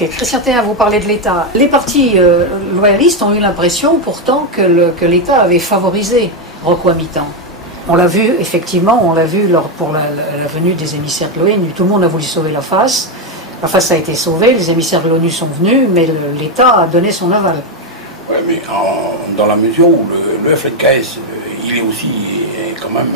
Ok, Christian Théin, vous parlez de l'État. Les partis loyalistes ont eu l'impression pourtant que l'État avait favorisé Rocco Amitan. On l'a vu, effectivement, on l'a vu pour la venue des émissaires de l'ONU. Tout le monde a voulu sauver la face. La face a été sauvée, les émissaires de l'ONU sont venus, mais l'État a donné son aval. Oui, mais dans la mesure où le FLKS, il est aussi quand même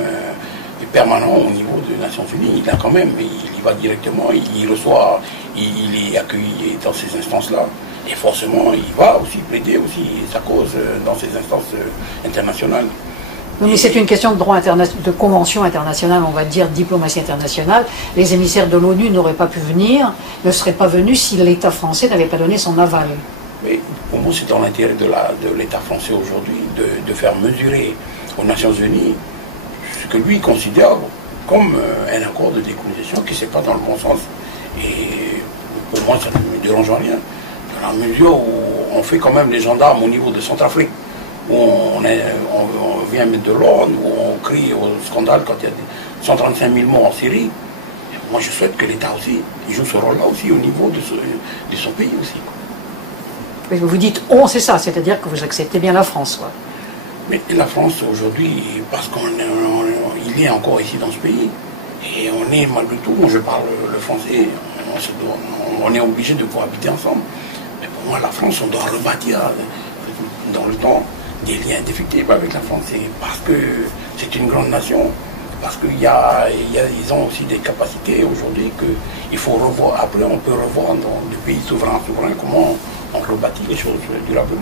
permanent au niveau des Nations Unies, il y va directement, il reçoit, il est accueilli dans ces instances-là. Et forcément, il va aussi plaider aussi sa cause dans ces instances internationales. Oui, mais c'est une question de droit international, de convention internationale, on va dire, diplomatie internationale. Les émissaires de l'ONU n'auraient pas pu venir, ne seraient pas venus si l'État français n'avait pas donné son aval. Mais pour moi, c'est dans l'intérêt de l'État français aujourd'hui de faire mesurer aux Nations Unies ce que lui considère comme un accord de décolonisation qui n'est pas dans le bon sens. Et pour moi, ça ne me dérange rien. Dans la mesure où on fait quand même les gendarmes au niveau de Centrafrique, où on vient mettre de l'ordre, où on crie au scandale quand il y a 135 000 morts en Syrie. Moi, je souhaite que l'État aussi joue ce rôle-là aussi au niveau de son pays aussi. Vous dites « on », c'est ça, c'est-à-dire que vous acceptez bien la France, quoi. Mais la France, aujourd'hui, parce qu'il est encore ici dans ce pays, et on est malgré tout, moi je parle le français, on est obligé de cohabiter ensemble. Mais pour moi, la France, on doit rebâtir dans le temps des liens indéfectibles avec la France, parce que c'est une grande nation, parce qu'ils ont aussi des capacités aujourd'hui qu'il faut revoir. Après, on peut revoir dans des pays souverains comment on rebâtit les choses durablement.